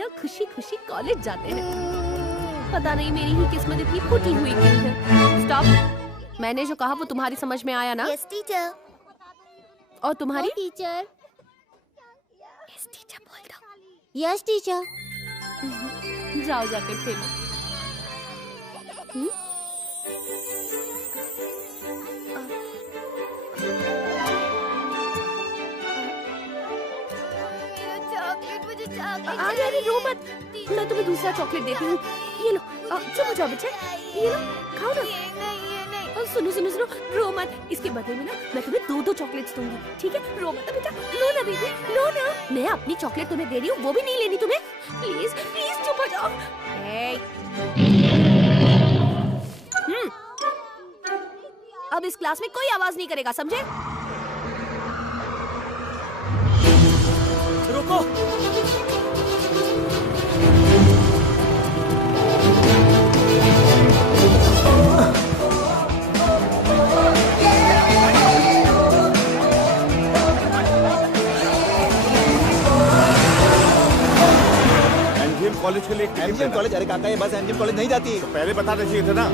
लड़कियां खुशी खुशी कॉलेज जाते हैं। पता नहीं मेरी ही किस्मत इतनी फूटी हुई क्यों है। स्टॉप। मैंने जो कहा वो तुम्हारी समझ में आया ना? Yes teacher. और तुम्हारी? टीचर। यस टीचर बोल दो। Yes teacher. जाओ जाकर खेलो। अरे रो मत, मैं तुम्हें दूसरा चॉकलेट देती हूँ। ये लो, चुप हो जाओ बच्चे, ये लो खाओ ना। सुनो सुनो सुनो, रो मत। इसके बदले में ना मैं तुम्हें 2-2 चॉकलेट्स दूंगी, ठीक है? रो मत बेटा, लो ना बेबी, लो ना। मैं अपनी चॉकलेट तुम्हें दे रही हूँ, वो भी नहीं लेनी तुम्हें। प्लीज प्लीज चुप हो जाओ। अब इस क्लास में कोई आवाज नहीं करेगा, समझे? रुको। कॉलेज के लिए एमजीएम कॉलेज? अरे काका, ये बस एमजीएम कॉलेज नहीं जाती। तो पहले बताना चाहिए था ना।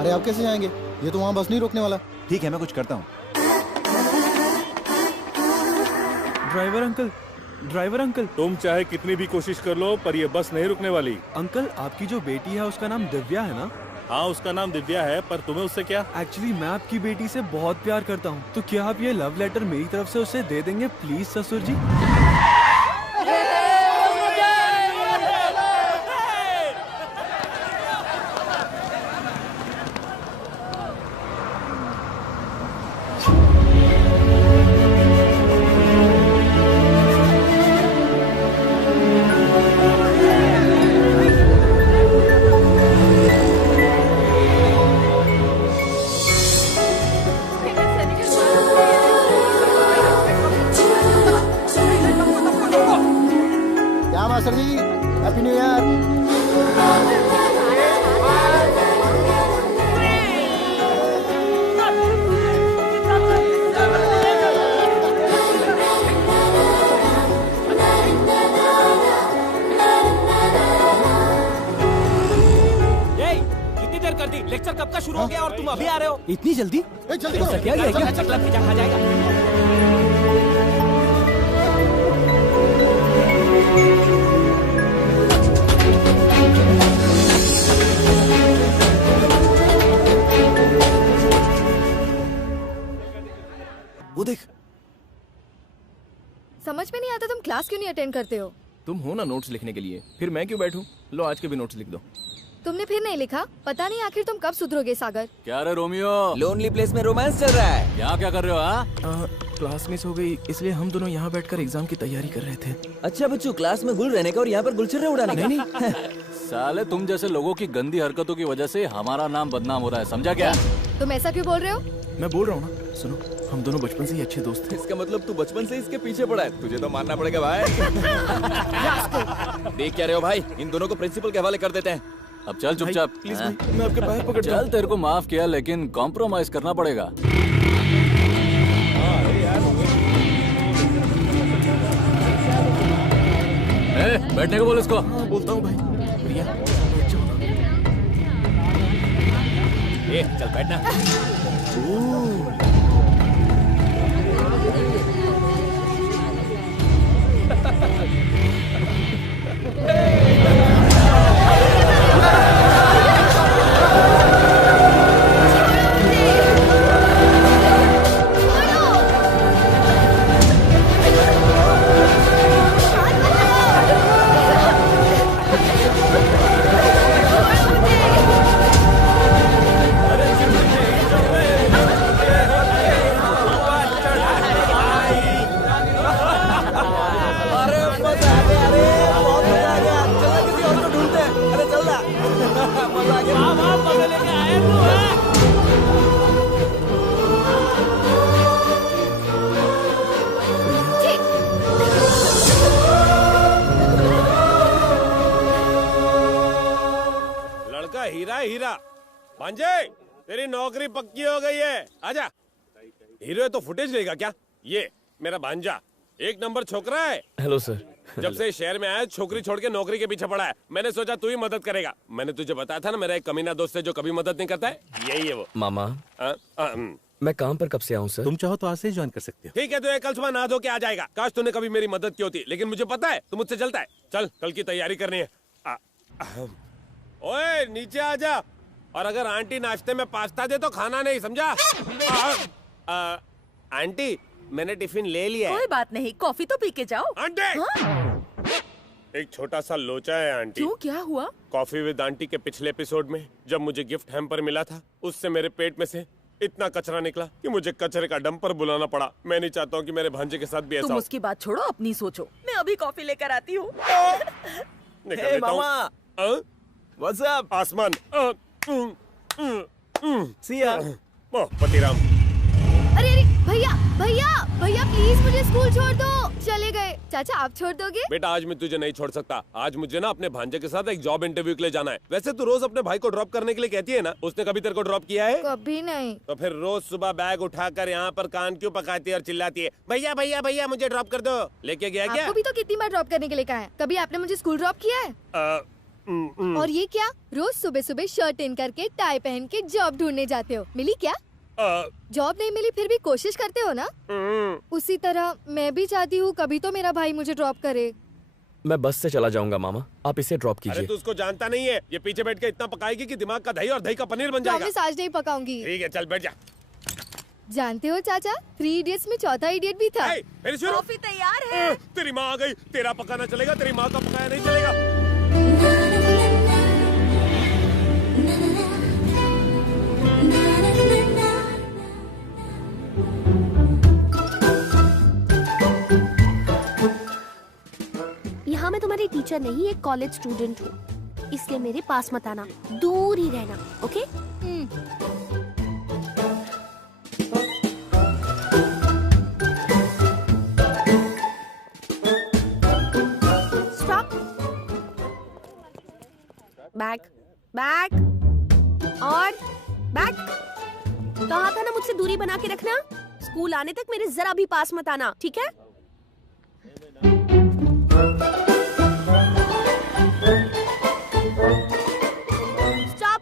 अरे आप कैसे जाएंगे? ये तो वहाँ बस नहीं रोकने वाला। ठीक है, मैं कुछ करता हूँ। Driver uncle, driver uncle. तुम चाहे कितनी भी कोशिश कर लो पर ये बस नहीं रुकने वाली। अंकल, आपकी जो बेटी है उसका नाम दिव्या है ना? हाँ, उसका नाम दिव्या है, पर तुम्हें उससे क्या? एक्चुअली मैं आपकी बेटी से बहुत प्यार करता हूँ, तो क्या आप ये लव लेटर मेरी तरफ से उसे दे देंगे प्लीज ससुर जी? मास्टर जी, हैप्पी न्यू ईयर। कितनी देर कर दी? लेक्चर कब का शुरू हो गया और तुम अभी आ रहे हो? इतनी जल्दी? जल्दी क्या क्या चकला भेजा खा जाएगा। वो देख। समझ में नहीं आता तुम क्लास क्यों नहीं अटेंड करते हो? तुम हो ना नोट्स लिखने के लिए, फिर मैं क्यों बैठूं? लो आज के भी नोट्स लिख दो। तुमने फिर नहीं लिखा? पता नहीं आखिर तुम कब सुधरोगे सागर। क्या रे रोमियो, लोनली प्लेस में रोमांस चल रहा है। यहाँ क्या कर रहे हो? हाँ, क्लास मिस हो गई इसलिए हम दोनों यहाँ बैठकर एग्जाम की तैयारी कर रहे थे। अच्छा बच्चों, क्लास में गुल रहने का और यहाँ पर गुलछर्रे उड़ाने का? नहीं साले, तुम जैसे लोगों की गंदी हरकतों की वजह से हमारा नाम बदनाम हो रहा है, समझा क्या? तुम ऐसा क्यों बोल रहे हो? मैं बोल रहा हूँ ना, सुनो, हम दोनों बचपन से ही अच्छे दोस्त थे। इसका मतलब तू बचपन से इसके पीछे पड़ा है? तुझे तो मानना पड़ेगा भाई। देख क्या रहे हो भाई, इन दोनों को प्रिंसिपल के हवाले कर देते हैं। अब चल चुपचाप। प्लीज भाई, मैं आपके पैर पकड़ता हूं। चल, तेरे को माफ किया लेकिन कॉम्प्रोमाइज करना पड़ेगा। बैठने को बोल इसको। हाँ, बोलता हूँ भाई। प्रिया, बैठ जाओ ना। चल बैठना। हीरा, भांजे तेरी नौकरी पक्की हो गई है, आजा। हीरो है तो फुटेज लेगा क्या? ये मेरा भांजा एक नंबर छोकरा है। Hello sir. जब से शहर में आया छोकरी छोड़ के नौकरी के पीछे पड़ा है। मैंने सोचा तू ही मदद करेगा। मैंने तुझे बताया था ना, मेरा एक कमीना दोस्त है जो कभी मदद नहीं करता है। यही है वो। मामा मैं काम पर कब से आऊँ सर? तुम चाहो तो आज से ही ज्वाइन कर सकते हो। ठीक है, तो ये कल सुबह नहा धो के आ जाएगा। काश तूने कभी मेरी मदद की होती, लेकिन मुझे पता है तू मुझसे जलता है। चल कल की तैयारी करनी है। ओए नीचे आ जा, और अगर आंटी नाश्ते में पास्ता दे तो खाना नहीं, समझा? आंटी मैंने टिफिन ले लिया है। कोई बात नहीं, कॉफी तो पी के जाओ। आंटी एक छोटा सा लोचा है आंटी। क्यों, क्या हुआ? कॉफी विद आंटी के पिछले एपिसोड में जब मुझे गिफ्ट हैम्पर मिला था, उससे मेरे पेट में से इतना कचरा निकला कि मुझे कचरे का डंपर बुलाना पड़ा। मैं नहीं चाहता हूँ कि मेरे भांजे के साथ भी ऐसा तुम हो। उसकी बात छोड़ो, अपनी सोचो। मैं अभी कॉफी लेकर आती हूँ। निकल लेता हूँ। What's up? आसमान। See ya. पतिराम। अरे अरे भैया भैया भैया प्लीज मुझे स्कूल छोड़ दो। चले गए। चाचा आप छोड़ दोगे? बेटा आज मैं तुझे नहीं छोड़ सकता। आज मुझे ना अपने भांजे के साथ एक जॉब इंटरव्यू के लिए जाना है। वैसे तू रोज अपने भाई को ड्रॉप करने के लिए कहती है ना, उसने कभी तेरे को ड्रॉप किया है? कभी नहीं। तो फिर रोज सुबह बैग उठाकर यहाँ पर कान क्यों पकाती है और चिल्लाती है, भैया भैया भैया मुझे ड्रॉप कर दो? लेके गया क्या? आपको भी तो कितनी बार ड्रॉप करने के लिए कहा है। कभी आपने मुझे स्कूल ड्रॉप किया है? और ये क्या, रोज सुबह सुबह शर्ट इन करके टाई पहन के जॉब ढूंढने जाते हो? मिली क्या? जॉब नहीं मिली फिर भी कोशिश करते हो ना? उसी तरह मैं भी चाहती हूँ कभी तो मेरा भाई मुझे ड्रॉप करे। मैं बस से चला जाऊंगा मामा, आप इसे ड्रॉप अरे कीजिए। तू उसको जानता नहीं है, ये पीछे बैठ के इतना पकाएगी कि दिमाग का दही और दही का पनीर बन जाएगा। प्रॉमिस आज नहीं पकाऊंगी। ठीक है चल बैठ जा। जानते हो चाचा, 3 इडियट्स में चौथा इडियट भी था। फिर शुरू। कॉफी तैयार है। तेरी माँ आ गई। तेरा पकाना चलेगा, तेरी माँ का पकाया नहीं चलेगा। यहाँ मैं तुम्हारी टीचर नहीं, एक कॉलेज स्टूडेंट हूँ, इसलिए मेरे पास मत आना, दूर ही रहना, ओके? स्टॉप। बैक बैक और बैक। कहा था ना मुझसे दूरी बना के रखना। स्कूल आने तक मेरे जरा भी पास मत आना, ठीक है? Stop.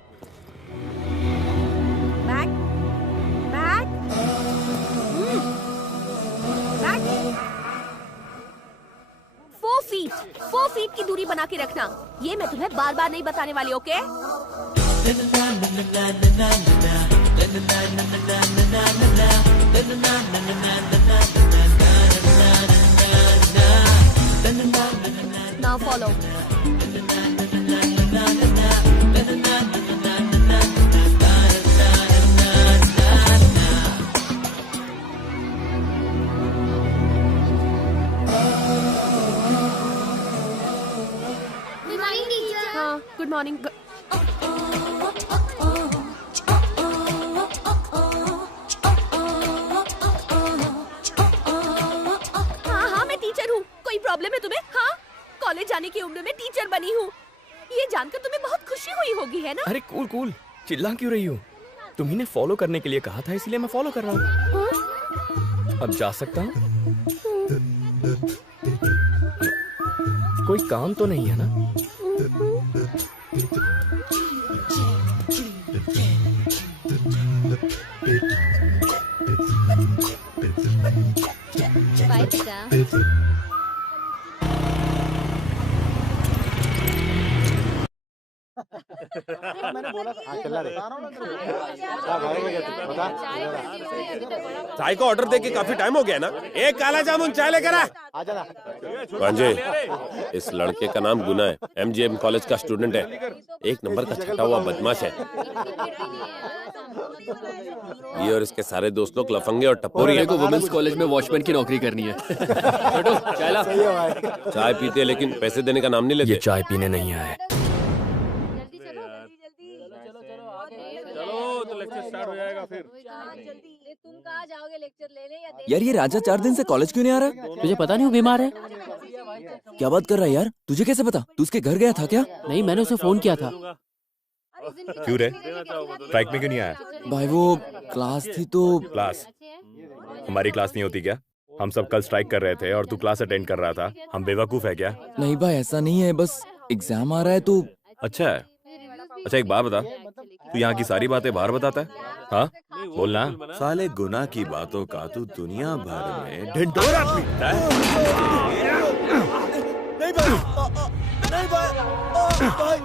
Back. Back. Back. 4 feet की दूरी बना के रखना। ये मैं तुम्हें बार बार नहीं बताने वाली, ओके? Now follow. हाँ, गुड मॉर्निंग। हाँ मैं टीचर हूँ। कोई प्रॉब्लम है तुम्हें? हाँ, कॉलेज जाने की उम्र में टीचर बनी हूँ। ये जानकर तुम्हें बहुत खुशी हुई होगी, है ना? अरे कूल कूल, चिल्ला क्यों रही हो? तुम्ही ने फॉलो करने के लिए कहा था, इसलिए मैं फॉलो कर रहा हूँ। अब जा सकता हूँ? कोई काम तो नहीं है ना? मैंने बोला था चला रे। चाय का ऑर्डर दे के काफी टाइम हो गया ना। एक काला जामुन चाय लेकर आ। भांजे, इस लड़के का नाम गुना है, MGM कॉलेज का स्टूडेंट है, एक नंबर का छटा हुआ बदमाश है। ये और इसके सारे दोस्त लोग लफंगे और टपोरी हैं। को वुमेन्स कॉलेज में वॉचमैन की नौकरी करनी है। चाय ला। चाय पीते लेकिन पैसे देने का नाम नहीं लेते। ये चाय पीने नहीं आए। चलो तो लेक्चर स्टार्ट हो जाएगा फिर। तुम कहाँ जाओगे लेक्चर लेने या यार ये राजा 4 दिन से कॉलेज क्यों नहीं आ रहा? तुझे पता नहीं वो बीमार है? क्या बात कर रहा है यार? तुझे कैसे पता? तू उसके घर गया था क्या? नहीं, मैंने उसे फोन किया था। क्यों रे, स्ट्राइक में क्यों नहीं आया? भाई वो क्लास थी तो। क्लास? हमारी क्लास नहीं होती क्या? हम सब कल स्ट्राइक कर रहे थे और तू क्लास अटेंड कर रहा था। हम बेवकूफ है क्या? नहीं भाई ऐसा नहीं है, बस एग्जाम आ रहा है तो। अच्छा है। अच्छा एक बात बता, तू यहाँ की सारी बातें बाहर बताता है? हाँ बोलना। साले गुनाह की बातों का तू दुनिया भर में ढिंढोरा पीटता है। नहीं भाई, नहीं भाई, भाई, भाई, भाई,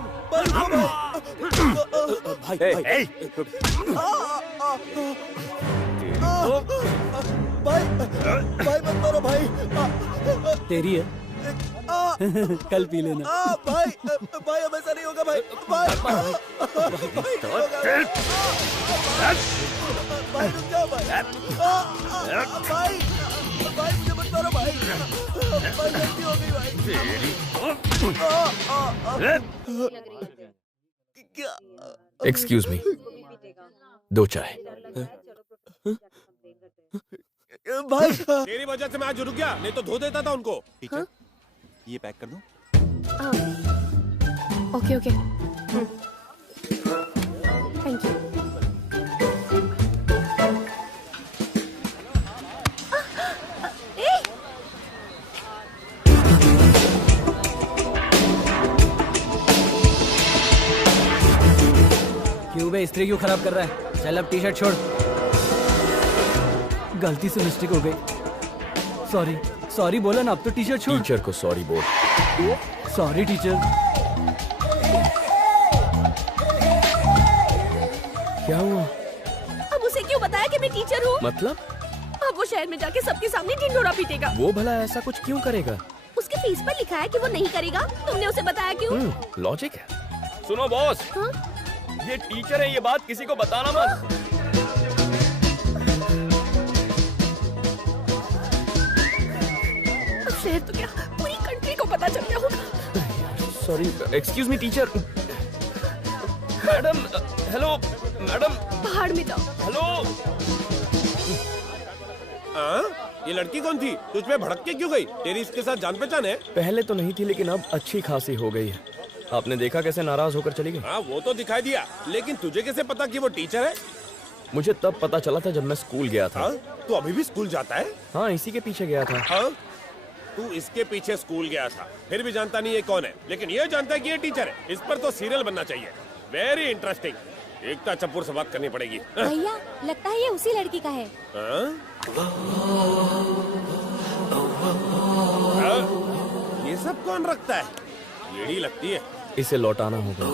भाई, भाई मत मारो भाई। तेरी है कल पी लेना। भाई, भाई अब ऐसा नहीं होगा भाई, भाई, भाई, भाई रुक जाओ भाई, भाई, भाई मुझे मत मारो भाई, भाई गलती हो गई भाई। एक्सक्यूज मी, 2 चाय। भाई तेरी वजह से मैं आज रुक गया, नहीं तो धो देता था उनको। टीचर ये पैक कर दूं? Okay okay, thank you. क्यों बे, इस्त्री क्यों खराब कर रहा है? चल अब टी शर्ट छोड़। गलती से मिस्टेक हो गई, सॉरी। सॉरी बोला ना, अब तो टी शर्ट छोड़। टीचर को सॉरी बोल। Sorry teacher. क्या हुआ? अब उसे क्यों बताया कि मैं टीचर हूँ? मतलब? अब वो शहर में जाके सबके सामने ढिंढोरा पीटेगा। वो भला ऐसा कुछ क्यों करेगा? उसके फेस पर लिखा है कि वो नहीं करेगा। तुमने उसे बताया क्यों? लॉजिक है। सुनो बॉस, हाँ? ये टीचर है, ये बात किसी को बताना मत। शहर तो क्या, पूरी कंट्री को पता चल गया होगा। Sorry, excuse me teacher. Madam, hello madam. पहाड़ में जाओ। हेलो। ये लड़की कौन थी? तुझ पे भड़क के क्यों गई? तेरी इसके साथ जान पहचान है? पहले तो नहीं थी, लेकिन अब अच्छी खासी हो गई है। आपने देखा कैसे नाराज होकर चली गई? हाँ वो तो दिखाई दिया, लेकिन तुझे कैसे पता कि वो टीचर है? मुझे तब पता चला था जब मैं स्कूल गया था। तू अभी भी स्कूल जाता है? हाँ, इसी के पीछे गया था। हाँ? तू इसके पीछे स्कूल गया था, फिर भी जानता नहीं ये कौन है, लेकिन ये जानता है कि ये टीचर है। इस पर तो सीरियल बनना चाहिए। Very interesting. एकता चप्पूर से बात करनी पड़ेगी। भैया लगता है ये उसी लड़की का है। ये सब कौन रखता है? येड़ी लगती है। इसे लौटाना होगा।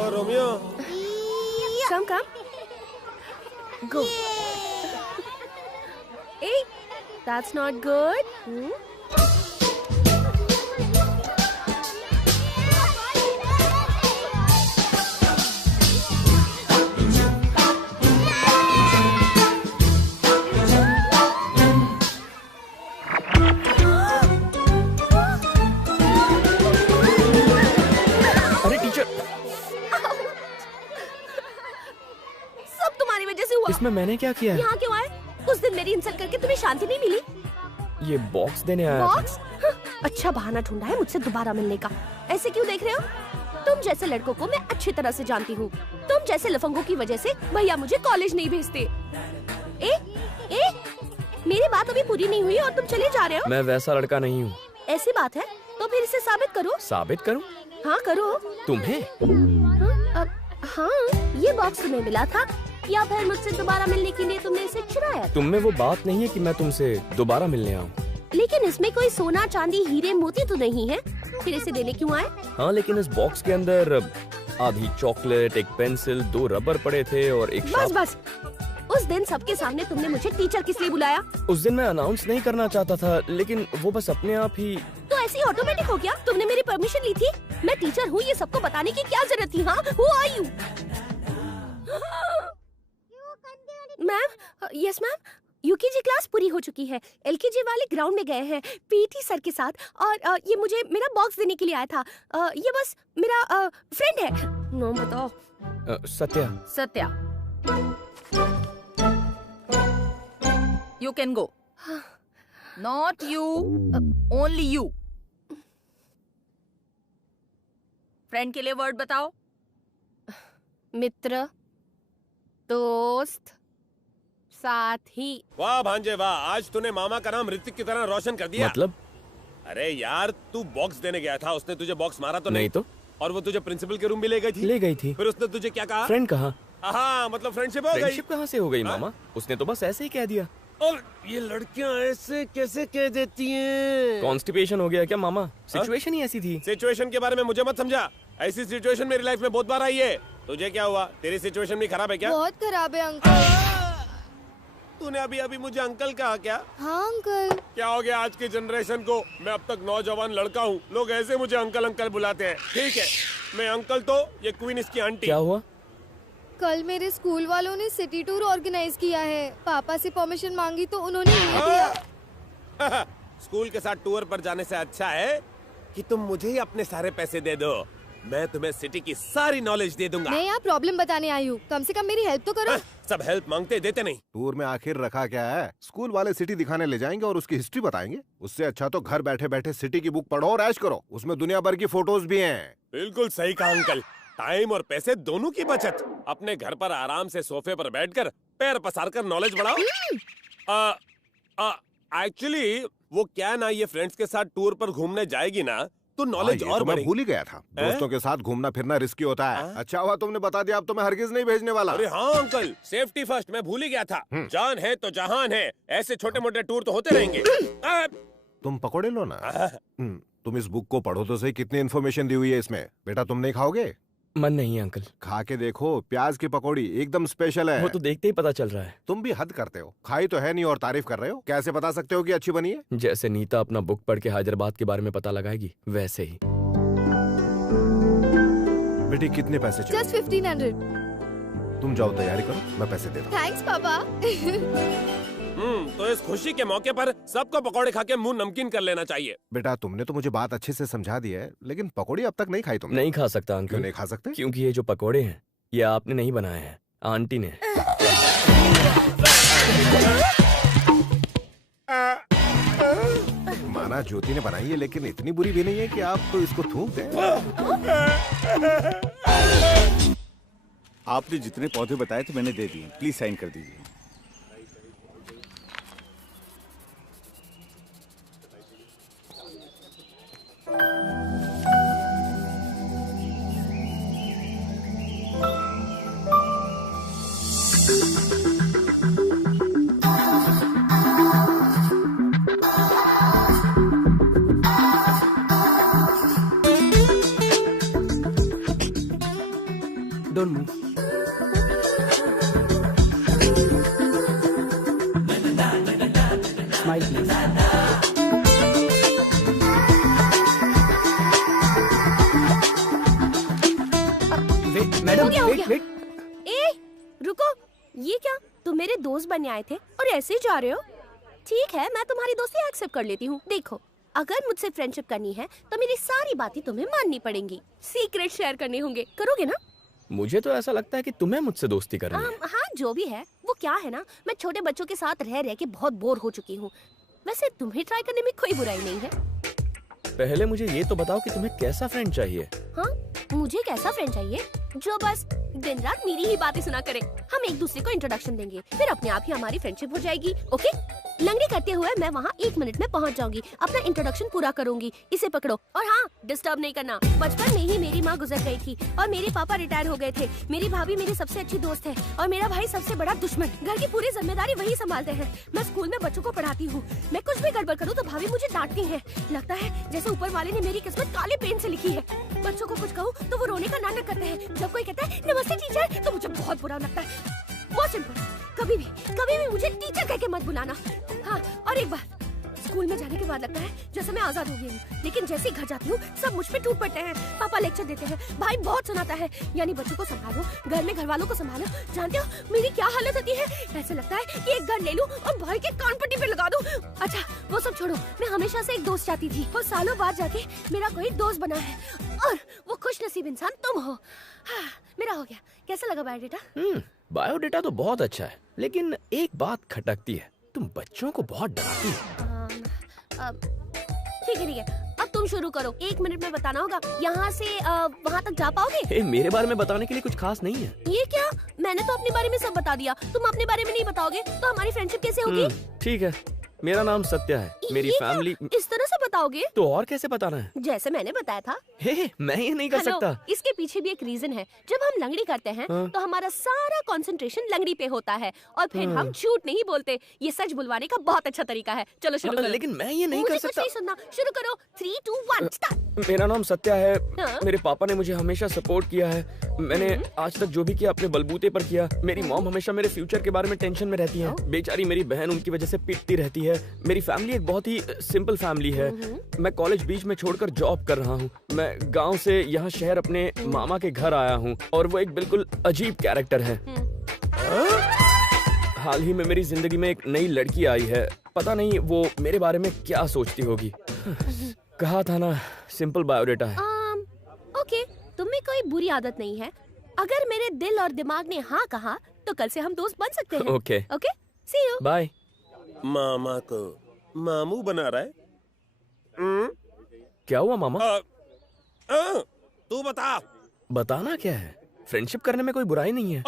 और Romeo, come come go. A, that's not good. अरे टीचर, सब तुम्हारी वजह से हुआ। इसमें मैंने क्या किया है? यहाँ क्यों आए? उस दिन मेरी इंसल्ट करके तुम्हें शांति नहीं मिली? ये बॉक्स देने आया था। बॉक्स? हाँ, अच्छा बहाना ढूंढा है मुझसे दोबारा मिलने का। ऐसे क्यों देख रहे हो? तुम जैसे लड़कों को मैं अच्छी तरह से जानती हूँ। तुम जैसे लफंगों की वजह से भैया मुझे कॉलेज नहीं भेजते। ए, मेरी बात अभी पूरी नहीं हुई और तुम चले जा रहे हो। मैं वैसा लड़का नहीं हूँ। ऐसी बात है तो फिर इसे साबित करो। साबित करूँ? हाँ करो। तुम्हें? हाँ, ये बॉक्स तुम्हें मिला था या फिर मुझसे दोबारा मिलने के लिए तुमने इसे चुराया? तुम में वो बात नहीं है कि मैं तुमसे दोबारा मिलने आऊँ। लेकिन इसमें कोई सोना चांदी हीरे मोती तो नहीं है, फिर इसे देने क्यों आए? हाँ, लेकिन इस बॉक्स के अंदर आधी चॉकलेट, एक पेंसिल, 2 रबर पड़े थे और एक बस बस। उस दिन सबके सामने तुमने मुझे टीचर किस लिए बुलाया? उस दिन मैं अनाउंस नहीं करना चाहता था, लेकिन वो बस अपने आप ही। तो ऐसे ही ऑटोमेटिक हो गया? तुमने मेरी परमिशन ली थी? मैं टीचर हूँ ये सबको बताने की क्या जरूरत थी? हाँ, who are you? Ma'am, yes ma'am, UKG class पूरी हो चुकी है। एलकेजी वाले ग्राउंड में गए हैं पीटी सर के साथ और ये मुझे मेरा बॉक्स देने के लिए आया था। ये बस मेरा फ्रेंड है। नाम बताओ। Satya. Satya. You can go. Not you, only you. Friend के लिए वर्ड बताओ। मित्र, दोस्त, साथ ही। वाह भांजे वाह, आज तूने मामा का नाम ऋतिक की तरह रोशन कर दिया। मतलब? अरे यार, तू बॉक्स देने गया था, उसने तुझे बॉक्स मारा तो नहीं तो? और वो तुझे प्रिंसिपल के रूम में ले गई थी? ले गई थी। फिर उसने तुझे क्या कहा? फ्रेंड कहा। हाँ, मतलब फ्रेंडशिप हो गई। फ्रेंडशिप कहाँ से हो गई मामा? उसने तो बस ऐसे ही कह दिया। और ये लड़कियां ऐसे कैसे कह देती हैं? कॉन्स्टिपेशन हो गया क्या मामा? सिचुएशन ही ऐसी थी। सिचुएशन के बारे में मुझे मत समझा। ऐसी सिचुएशन मेरी लाइफ में बहुत बार आई है। तुझे क्या हुआ? तेरी सिचुएशन भी खराब है क्या? बहुत खराब है अंकल। तूने अभी अभी मुझे अंकल कहा क्या? हाँ अंकल। क्या हो गया आज की जनरेशन को? मैं अब तक नौजवान लड़का हूँ, लोग ऐसे मुझे अंकल अंकल बुलाते हैं। ठीक है, मैं अंकल तो ये क्वीन इसकी आंटी। क्या हुआ? कल मेरे स्कूल वालों ने सिटी टूर ऑर्गेनाइज किया है। पापा से परमिशन मांगी तो उन्होंने ये दिया। स्कूल के साथ टूर पर जाने से अच्छा है कि तुम मुझे ही अपने सारे पैसे दे दो। मैं तुम्हें सिटी की सारी नॉलेज दे दूंगा। मैं यहाँ प्रॉब्लम बताने आई हूँ, कम से कम मेरी हेल्प तो करो। सब हेल्प मांगते देते नहीं। टूर में आखिर रखा क्या है? स्कूल वाले सिटी दिखाने ले जाएंगे और उसकी हिस्ट्री बताएंगे। उससे अच्छा तो घर बैठे बैठे सिटी की बुक पढ़ो और ऐश करो। उसमें दुनिया भर की फोटोज भी हैं। बिल्कुल सही कहा अंकल। टाइम और पैसे दोनों की बचत। अपने घर पर आराम से सोफे पर बैठकर पैर पसार कर नॉलेज बढ़ाओ। एक्चुअली वो क्या ना, ये फ्रेंड्स के साथ टूर पर घूमने जाएगी ना तो नॉलेज और तो मैं बढ़ेगी। भूल ही गया था। दोस्तों के साथ घूमना फिरना रिस्की होता है। अच्छा हुआ तुमने बता दिया, अब तो मैं हरगिज नहीं भेजने वाला। अरे हाँ अंकल, सेफ्टी फर्स्ट। मैं भूल ही गया था। जान है तो जहान है। ऐसे छोटे मोटे टूर तो होते रहेंगे। तुम पकौड़े लो ना। तुम इस बुक को पढ़ो तो सही, कितनी इन्फॉर्मेशन दी हुई है इसमें। बेटा तुम नहीं खाओगे? मन नहीं है अंकल। खा के देखो, प्याज की पकौड़ी एकदम स्पेशल है। वो तो देखते ही पता चल रहा है। तुम भी हद करते हो। खाई तो है नहीं और तारीफ कर रहे हो। कैसे बता सकते हो कि अच्छी बनी है? जैसे नीता अपना बुक पढ़ के हैदराबाद के बारे में पता लगाएगी, वैसे ही। बेटी कितने पैसे चाहिए? Just 1500। तुम जाओ तैयारी करो, मैं पैसे दे दूँ। थैंक्स पापा। तो इस खुशी के मौके पर सबको पकौड़े खा के मुंह नमकीन कर लेना चाहिए। बेटा तुमने तो मुझे बात अच्छे से समझा दी है, लेकिन पकौड़ी अब तक नहीं खाई तुमने। नहीं खा सकता अंकल। क्यों नहीं खा सकते? क्योंकि ये जो पकौड़े हैं ये आपने नहीं बनाए हैं, आंटी ने। माना ज्योति ने बनाई है, लेकिन इतनी बुरी भी नहीं है कि आप तो इसको थूक दें। आपने जितने पौधे बताए थे मैंने दे दिए, प्लीज साइन कर दीजिए। Don't move. Smile, please. Wait, madam, हो wait, गया। wait. ए, रुको। ये क्या? तुम मेरे दोस्त बनने आए थे और ऐसे ही जा रहे हो? ठीक है, मैं तुम्हारी दोस्ती एक्सेप्ट कर लेती हूँ। देखो, अगर मुझसे फ्रेंडशिप करनी है तो मेरी सारी बातें तुम्हें माननी पड़ेंगी। सीक्रेट शेयर करने होंगे। करोगे ना? मुझे तो ऐसा लगता है कि तुम्हें मुझसे दोस्ती करनी है। हाँ, जो भी है वो क्या है ना, मैं छोटे बच्चों के साथ रह रह के बहुत बोर हो चुकी हूँ। वैसे तुम्हें ट्राई करने में कोई बुराई नहीं है। पहले मुझे ये तो बताओ कि तुम्हें कैसा फ्रेंड चाहिए। हाँ, मुझे कैसा फ्रेंड चाहिए जो बस दिन रात मेरी ही बातें सुना करे। हम एक दूसरे को इंट्रोडक्शन देंगे, फिर अपने आप ही हमारी फ्रेंडशिप हो जाएगी। ओके? लंगड़ी करते हुए मैं वहाँ 1 मिनट में पहुँच जाऊंगी, अपना इंट्रोडक्शन पूरा करूंगी। इसे पकड़ो। और हाँ, डिस्टर्ब नहीं करना। बचपन में ही मेरी माँ गुजर गई थी और मेरे पापा रिटायर हो गए थे। मेरी भाभी मेरी सबसे अच्छी दोस्त है और मेरा भाई सबसे बड़ा दुश्मन। घर की पूरी जिम्मेदारी वही संभालते हैं। मैं स्कूल में बच्चों को पढ़ाती हूँ। मैं कुछ भी गड़बड़ करूँ तो भाभी मुझे डांटती है। लगता है जैसे ऊपर वाले ने मेरी किस्मत काले पेन से लिखी है। बच्चों को कुछ कहूँ तो वो रोने का नाटक करते हैं। जब कोई कहता है नमस्ते टीचर तो मुझे बहुत बुरा लगता है। बहुत सिंपल। कभी भी मुझे टीचर कह के मत बुलाना। हाँ, और एक बात, स्कूल में जाने के बाद लगता है जैसे मैं आजाद हो गई हूँ, लेकिन जैसे ही घर जाती हूँ सब मुझ पे टूट पड़ते हैं। पापा लेक्चर देते हैं, भाई बहुत सुनाता है, यानी बच्चों को संभालो, घर में घर वालों को संभालो। जानते हो मेरी क्या हालत होती है? ऐसा लगता है कि एक गन ले लूं और भाई के कान पट्टी पे लगा दूं। अच्छा वो सब छोड़ो, मैं हमेशा से एक दोस्त चाहती थी और सालों बाद जाके मेरा कोई दोस्त बना है और वो खुशनसीब इंसान तुम हो। हाँ, मेरा हो गया। कैसा लगा बायोडेटा? बायोडेटा तो बहुत अच्छा है, लेकिन एक बात खटकती है, तुम बच्चों को बहुत डराती हो। ठीक है। अब तुम शुरू करो, 1 मिनट में बताना होगा। यहाँ से वहाँ तक जा पाओगे? मेरे बारे में बताने के लिए कुछ खास नहीं है। ये क्या, मैंने तो अपने बारे में सब बता दिया, तुम अपने बारे में नहीं बताओगे तो हमारी फ्रेंडशिप कैसे होगी? ठीक है, मेरा नाम सत्य है, मेरी ये क्या? फैमिली। इस तरह से बताओगे? तो और कैसे बताना है? जैसे मैंने बताया था। मैं ये नहीं कर हेलो, सकता। इसके पीछे भी एक रीजन है। जब हम लंगड़ी करते हैं हाँ। तो हमारा सारा कंसंट्रेशन लंगड़ी पे होता है और फिर हम झूठ नहीं बोलते। ये सच बुलवाने का बहुत अच्छा तरीका है। चलो शुरू करो। लेकिन मैं ये नहीं मुझे कर कुछ सकता। नहीं सुनना, शुरू करो। 3, 2, 1 स्टार्ट। मेरा नाम सत्या है। हाँ। मेरे पापा ने मुझे हमेशा सपोर्ट किया है। मैंने आज तक जो भी किया अपने बलबूते पर किया। मेरी मॉम हमेशा मेरे फ्यूचर के बारे में टेंशन में रहती है। बेचारी मेरी बहन उनकी वजह से पिटती रहती है। मेरी फैमिली एक बहुत ही सिंपल फैमिली है। मैं कॉलेज बीच में छोड़कर जॉब कर रहा हूँ। मैं गांव से यहाँ शहर अपने मामा के घर आया हूँ और वो एक बिल्कुल अजीब कैरेक्टर है। हाल ही में मेरी जिंदगी में एक नई लड़की आई है। पता नहीं वो मेरे बारे में क्या सोचती होगी। कहा था ना, सिंपल बायोडेटा है। ओके, तुम में कोई बुरी आदत नहीं है। अगर मेरे दिल और दिमाग ने हाँ कहा तो कल से हम दोस्त बन सकते हैं। Okay okay, see you. Bye. मामा को मामू बना रहा है। क्या हुआ मामा? तू बता। बताना क्या है? फ्रेंडशिप करने में कोई बुराई नहीं है।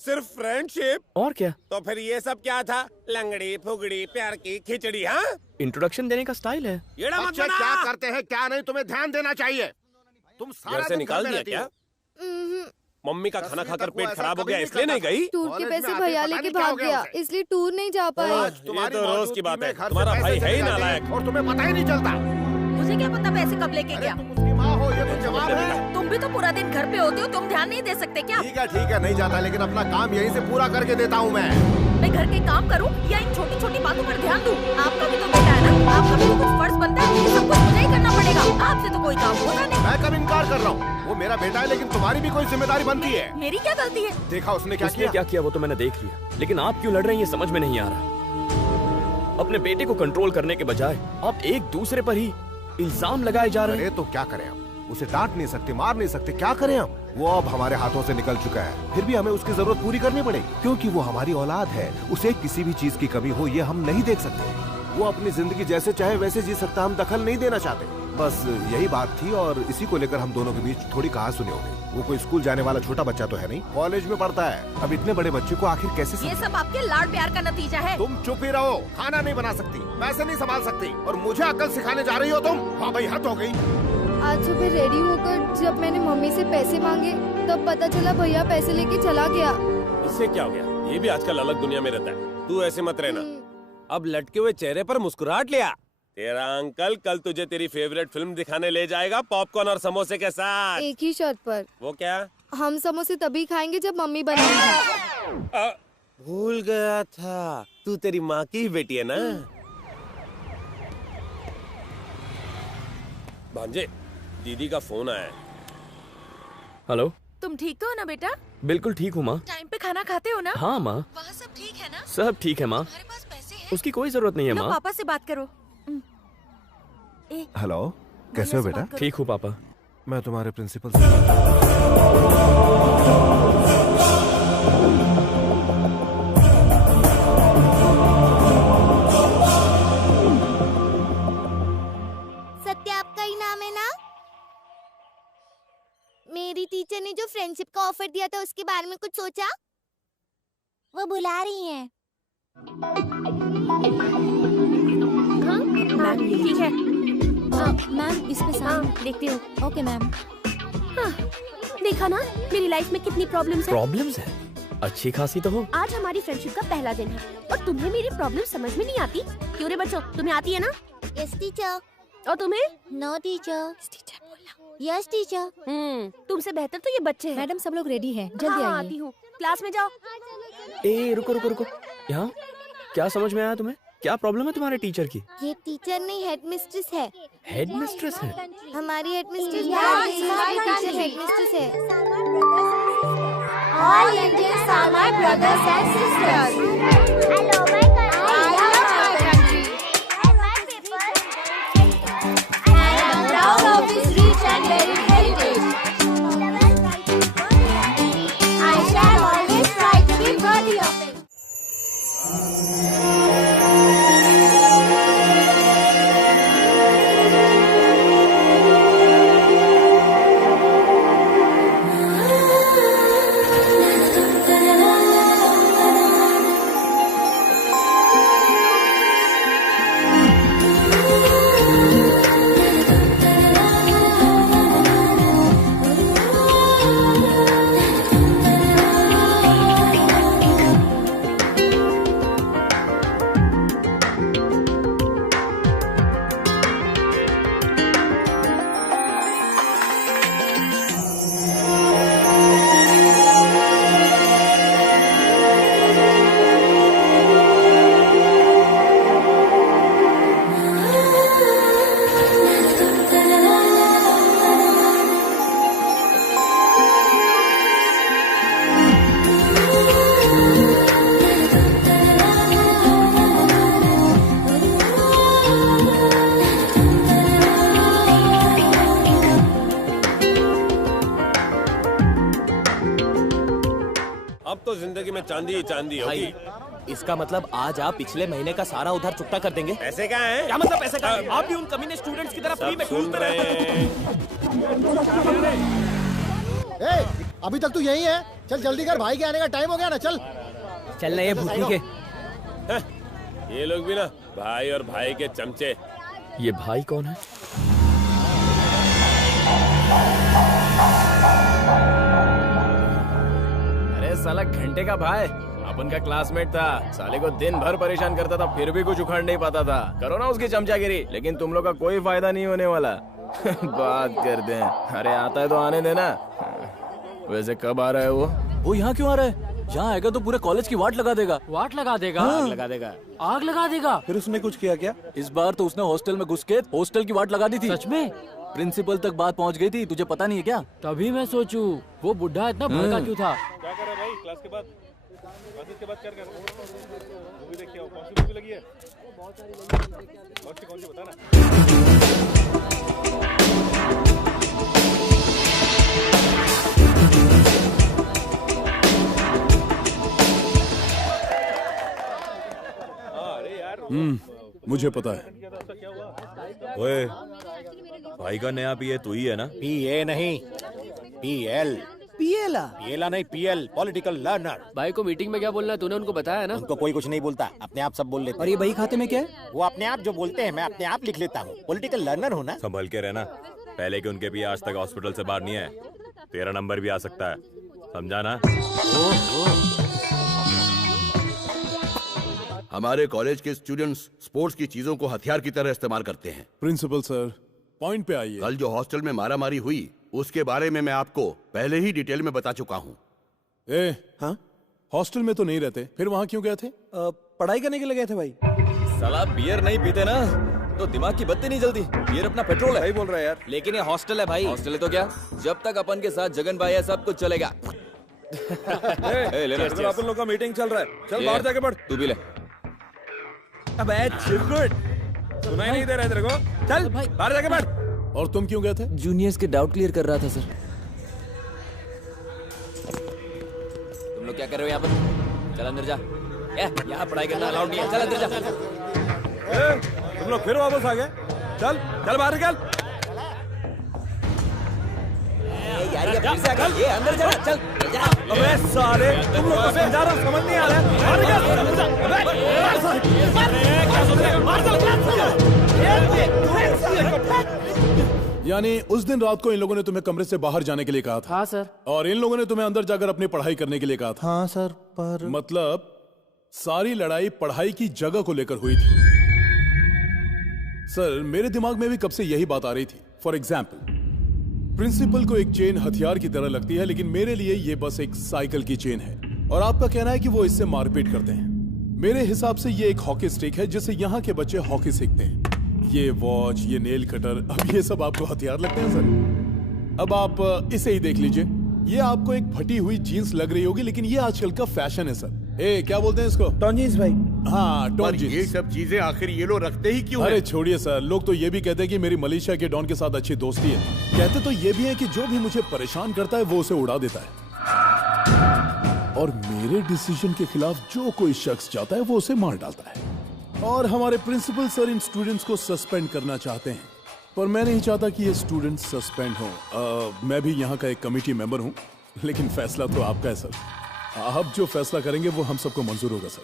सिर्फ फ्रेंडशिप? और क्या? तो फिर ये सब क्या था? लंगड़ी फुगड़ी प्यार की खिचड़ी? हाँ, इंट्रोडक्शन देने का स्टाइल है। येड़ा मत बच्चे बना। क्या करते हैं क्या नहीं, तुम्हें ध्यान देना चाहिए। तुम सारा घर से दिन निकाल घर में दिया रहती क्या? हो। मम्मी का खाना खाकर पेट ऐसा खराब हो कभी गया नहीं इसलिए नहीं करता गई? टूर के कॉलेज पैसे में आते भैया पता लेके नहीं क्या हो भाग गया गया, उसे। इसलिए टूर नहीं जा पाए। आज तुम्हारी ये तो रोज मौजूदगी की बात में है। घर से तुम्हारा पैसे भाई है चले ही जाते नालायक। हैं और तुम्हें पता ही नहीं चलता। मुझे क्या पता पैसे कब लेके गया? तुम उसकी माँ हो, ये तो जवाब है। तुम भी तो पूरा दिन घर पे होते हो, तुम ध्यान नहीं दे सकते क्या? ठीक है, नहीं जाता, लेकिन अपना काम यहीं से पूरा करके देता हूँ मैं। मैं घर के काम करूं या इन छोटी छोटी बातों पर ध्यान दूं? आपका भी तो बेटा है ना, आपका भी तो कुछ फर्ज बनता है। ये सब कुछ मुझे ही करना पड़ेगा, आपसे तो कोई काम होता नहीं। मैं कब इनकार कर रहा हूँ? वो मेरा बेटा है, लेकिन तुम्हारी भी कोई जिम्मेदारी बनती है। मेरी क्या गलती है? देखा उसने क्या उसने क्या किया वो तो मैंने देख लिया, लेकिन आप क्यों लड़ रहे हैं ये समझ में नहीं आ रहा। अपने बेटे को कंट्रोल करने के बजाय आप एक दूसरे पर ही इल्जाम लगाए जा रहे हैं। तो क्या करें हम? उसे डांट नहीं सकते, मार नहीं सकते, क्या करें हम? वो अब हमारे हाथों से निकल चुका है, फिर भी हमें उसकी जरूरत पूरी करनी पड़ेगी, क्योंकि वो हमारी औलाद है। उसे किसी भी चीज की कमी हो ये हम नहीं देख सकते। वो अपनी जिंदगी जैसे चाहे वैसे जी सकता, हम दखल नहीं देना चाहते। बस यही बात थी और इसी को लेकर हम दोनों के बीच थोड़ी कहासुनी हो गई। वो कोई स्कूल जाने वाला छोटा बच्चा तो है नहीं, कॉलेज में पढ़ता है। अब इतने बड़े बच्चे को आखिर कैसे ये सब आपके लाड प्यार का नतीजा है। तुम चुप ही रहो। खाना नहीं बना सकती, पैसे नहीं संभाल सकती और मुझे अकल सिखाने जा रही हो तुम। हाँ भाई, हद हो गई। आज सुबह रेडी होकर जब मैंने मम्मी से पैसे मांगे तब पता चला भैया पैसे लेके चला गया। इससे क्या हो गया? ये भी आजकल अलग दुनिया में रहता है। तू ऐसे मत रहना। अब लटके हुए चेहरे पर मुस्कुराहट ले आ। तेरा अंकल कल तुझे तेरी फेवरेट फिल्म दिखाने ले जाएगा, पॉपकॉर्न और समोसे के साथ। एक ही शर्त पर। वो क्या? हम समोसे तभी खाएंगे जब मम्मी बनाएंगी। भूल गया था, तू तेरी माँ की ही बेटी है ना। भांजे, दीदी का फोन आया है। हेलो, तुम ठीक तो हो ना बेटा? बिल्कुल ठीक हूँ माँ। टाइम पे खाना खाते हो ना? हाँ माँ, वहाँ सब ठीक है ना? सब ठीक है माँ। तुम्हारे पास पैसे हैं? उसकी कोई जरूरत नहीं है लो, माँ। पापा से बात करो। हेलो, कैसे हो बेटा? ठीक हूँ पापा। मैं तुम्हारे प्रिंसिपल सत्य आपका ही नाम है ना? मेरी टीचर ने जो फ्रेंडशिप का ऑफर दिया था उसके बारे में कुछ सोचा? वो बुला रही हैं। हाँ, ठीक है। मैम इस पे साइन। देखती हूँ। Okay ma'am. देखा ना, मेरी लाइफ में कितनी प्रॉब्लम्स है। प्रॉब्लम्स है? अच्छी खासी तो हो। आज हमारी फ्रेंडशिप का पहला दिन है और तुम्हें मेरी प्रॉब्लम समझ में नहीं आती। क्यों रे बच्चों, तुम्हें आती है ना? Yes teacher. और तुम्हें? No teacher. Yes teacher. तुमसे बेहतर तो ये बच्चे हैं। मैडम सब लोग रेडी हैं, जल्दी हाँ, आइए। आती हूँ। क्लास में जाओ। ए रुको रुको रुको, यहाँ क्या समझ में आया तुम्हें? क्या प्रॉब्लम है तुम्हारे टीचर की? ये टीचर नहीं, हेडमिस्ट्रेस है। हेडमिस्ट्रेस है? हमारी हेडमिस्ट्रेस हेडमिस्ट्रेस है। All Indians are my brothers and sisters. Hello, my country. I love my country. And my people. And I am proud of its rich and varied heritage. I shall always try to be worthy of it. अब तो जिंदगी में चांदी ही चांदी होगी। इसका मतलब आज आप पिछले महीने का सारा उधार चुकता कर देंगे? पैसे कहाँ हैं? क्या मतलब पैसे कहाँ हैं? आप भी उन कमीने स्टूडेंट्स की तरह फ्री में घूमते रहे ए, अभी तक तू यही है? चल जल्दी कर, भाई के आने का टाइम हो गया ना, चल। चल ना ये भूतनी के। ये लोग भी ना भाई और भाई के चमचे। ये भाई कौन है? अरे साला घंटे का भाई अपन का क्लासमेट था, साले को दिन भर परेशान करता था फिर भी कुछ उखाड़ नहीं पाता था। करो ना उसकी चमचागिरी, लेकिन तुम लोग का कोई फायदा नहीं होने वाला। बात करते हैं। अरे आता है तो आने देना। वैसे कब आ रहा है वो यहाँ क्यों आ रहा है? यहाँ आएगा तो पूरे कॉलेज की वाट लगा देगा। वाट लगा देगा? हाँ। आग लगा देगा। आग लगा देगा? फिर उसने कुछ किया क्या? इस बार तो उसने हॉस्टल में घुस के हॉस्टल की वाट लगा दी थी। सच में? प्रिंसिपल तक बात पहुँच गई थी, तुझे पता नहीं है क्या? तभी मैं सोचूं वो बुढ़ा इतना भड़का क्यों था। क्या कर रहा है भाई? क्लास के बाद क्या कर रहा है? मूवी देखी हो? कौन सी मूवी लगी है? कौन सी बता ना। मुझे पता है। ओए, भाई का नया पीए तू ही है ना? पीए नहीं, पीएल। पीएल नहीं, पीएल, पॉलिटिकल लर्नर। भाई को मीटिंग में क्या बोलना है तूने उनको बताया ना? उनको कोई कुछ नहीं बोलता, अपने आप सब बोल लेते। और ये बही खाते में क्या है? वो अपने आप जो बोलते हैं मैं अपने आप लिख लेता हूँ। पॉलिटिकल लर्नर हो ना। संभल के रहना। पहले के उनके भी आज तक हॉस्पिटल से बाहर नहीं है। तेरा नंबर भी आ सकता है, समझा ना? हमारे कॉलेज के स्टूडेंट्स स्पोर्ट्स की चीजों को हथियार की तरह इस्तेमाल करते हैं। प्रिंसिपल सर, पॉइंट पे आइए। कल जो हॉस्टल में मारामारी हुई उसके बारे में मैं आपको पहले ही डिटेल में बता चुका हूँ। हाँ? हॉस्टल में तो नहीं रहते, फिर वहाँ क्यों गए थे? पढ़ाई करने के लिए गए थे भाई। साला बियर नहीं पीते ना तो दिमाग की बत्ती नहीं जलती। बियर अपना पेट्रोल है। सही बोल रहा है यार। लेकिन ये हॉस्टल है भाई। हॉस्टल है तो क्या, जब तक अपन के साथ जगन भाई है सब कुछ चलेगा। लेना अपन लोग का मीटिंग चल रहा है, चल बाहर जाके पढ़। तू भी ले। अबे चिरकुट, सुनाई नहीं दे रहा है तेरे को? चल भाई बाहर जाके पढ़। और तुम क्यों गए थे? जूनियर्स के डाउट क्लियर कर रहा था सर। तुम लोग क्या कर रहे हो यहाँ पर? चल अंदर जा। यहाँ पढ़ाई करना अलाउड नहीं है, चल अंदर जा। तुम लोग फिर वापस आ गए? चल चल बाहर निकल। यार ये फिर से आ गया। ये अंदर जा, चल जा। अबे साले, तुम लोग को समझा रहा हूं, समझ नहीं आ रहा है। बाहर निकल। यानी उस दिन रात को इन लोगों ने तुम्हें कमरे से बाहर जाने के लिए कहा था? हाँ सर। और इन लोगों ने तुम्हें अंदर जाकर अपनी पढ़ाई करने के लिए कहा था? हाँ सर, पर मतलब सारी लड़ाई पढ़ाई की जगह को लेकर हुई थी। सर मेरे दिमाग में भी कब से यही बात आ रही थी। फॉर एग्जाम्पल, प्रिंसिपल को एक चेन हथियार की तरह लगती है, लेकिन मेरे लिए ये बस एक साइकिल की चेन है। और आपका कहना है कि वो इससे मारपीट करते हैं। मेरे हिसाब से ये एक हॉकी स्टिक है जिससे यहाँ के बच्चे हॉकी सीखते हैं। ये वॉच, ये नेल कटर, अब ये सब आपको हथियार लगते हैं सर? अब आप इसे ही देख लीजिए। ये आपको एक फटी हुई जीन्स लग रही होगी, लेकिन ये आजकल का फैशन है सर। क्या बोलते हैं इसको? टॉन जीन्स भाई। हाँ टॉन जीन्स। ये सब चीजें आखिर ये लोग रखते ही क्यों अरे हैं? छोड़िए सर, लोग तो ये भी कहते हैं कि मेरी मलेशिया के डॉन के साथ अच्छी दोस्ती है। कहते तो ये भी है कि जो भी मुझे परेशान करता है वो उसे उड़ा देता है। और मेरे डिसीजन के खिलाफ जो कोई शख्स जाता है वो उसे मार डालता है। और हमारे प्रिंसिपल सर इन स्टूडेंट्स को सस्पेंड करना चाहते हैं, पर मैं नहीं चाहता कि ये स्टूडेंट्स सस्पेंड हो। मैं भी यहाँ का एक कमेटी मेंबर हूँ, लेकिन फैसला तो आपका है सर। आप जो फैसला करेंगे वो हम सबको मंजूर होगा सर।